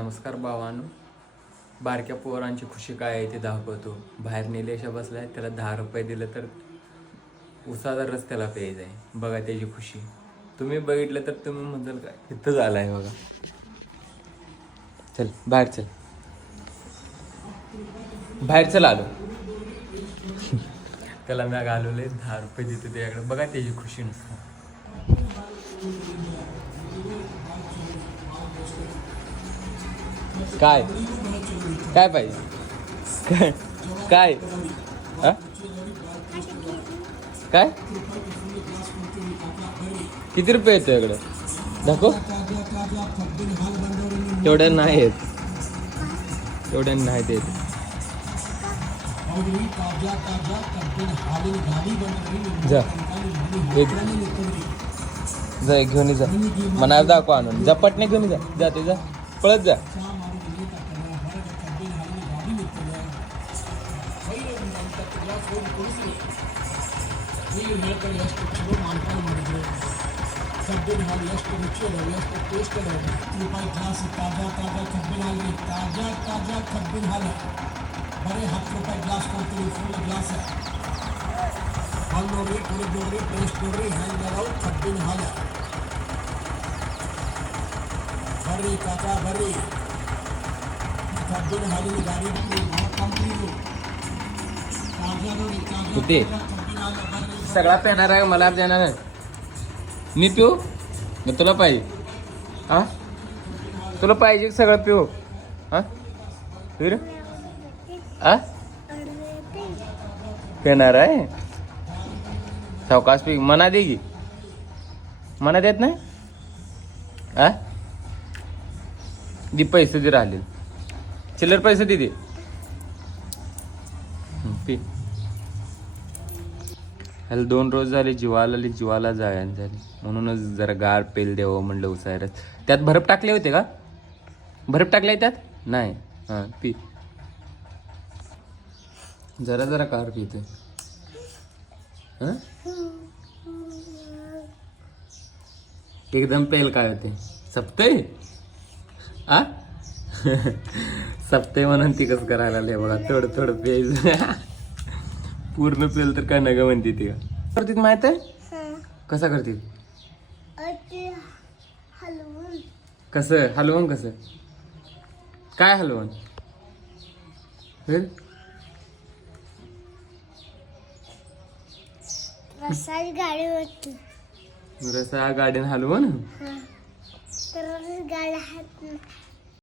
नमस्कार भावांनो. बारक्या पोरांची खुशी काय आहे ते दाखवतो. बाहेर निलेशा बसलाय, त्याला 10 रुपये दिले तर उसाचा रस त्याला प्यायचा आहे. बघा त्याची खुशी. तुम्ही बघितलं तर तुम्ही म्हणाल काय इथं झालाय बघा. चल बाहेर चल, बाहेर चल आलो. त्याला मी घालवले 10 रुपये देतो त्याकडे. बघा त्याची खुशी नसतं. काय काय पाहिजे काय हा? काय किती रुपये येतो इकडे दाखव. तेवढ्या नाही येत, तेवढ्या नाही येत. जा जा घेऊन जा, मना दाखव आणून जा. पटणे घेऊन जा, जा ते जा, पळत जा. ಕಬ್ಬಿನ ಹಾಲು ಎಷ್ಟು ರುಚಿ ಅದಾವೆ, ಎಷ್ಟು ಟೇಸ್ಟ್ ಅದಾವೆ. ರೂಪಾಯಿ ಗ್ಲಾಸ್ ತಾಜಾ ಕಬ್ಬಿನ ಹಾಲಿಗೆ ತಾಜಾ ಕಬ್ಬಿನ ಹಾಲು ಬರೀ 10 ರೂಪಾಯಿ ಗ್ಲಾಸ್ ಕೊಡ್ತೀವಿ. ಫುಲ್ ಗ್ಲಾಸ್ ಹಾಲು ನೋಡ್ರಿ, ಕುಡಿದು ನೋಡ್ರಿ, ಟೇಸ್ಟ್ ನೋಡ್ರಿ ಹೆಂಗೆ ಅದಾವೆ ಕಬ್ಬಿನ ಹಾಲು. ಬರ್ರಿ ಕಾಕಾ ಬರ್ರಿ, ಕಬ್ಬಿನ ಹಾಲಿನ ಗಾಡಿ ಕಂಪ್ನಿದು ತಾಜಾ ನೋಡಿ, कुठे ಕಬ್ಬಿನ ಹಾಲು ಬರ್ರಿ. सगळा पेणार आहे, मला देणार आहे. मी पिऊ मग तुला पाहिजे हा? तुला पाहिजे सगळं पिऊ हा? फिर आ पेणार आहे सावकाश पी. मना दे की, मना देत नाही आ? दे पैसे दे, राहिले चिल्लर पैसे दे दे. पी. ह्याला 2 रोज झाले जीवाला जायन झाली, म्हणूनच जरा गार पेल द्यावं म्हणलं उसायरच. त्यात बर्फ टाकले होते का? बर्फ टाकले त्यात नाही. हां पी, जरा कार पिते. हां एकदम पेल काय होते सपते आ सपते म्हणून ती कसं करायला लागले बघा. थोडं प्यायचं. पूर्ण पेल तर काय नग म्हणते ती का करतीत माहित आहे कसा करते? कसं हलवून, कसं काय हलवून? रसा गाडीन हलवून तर गाडी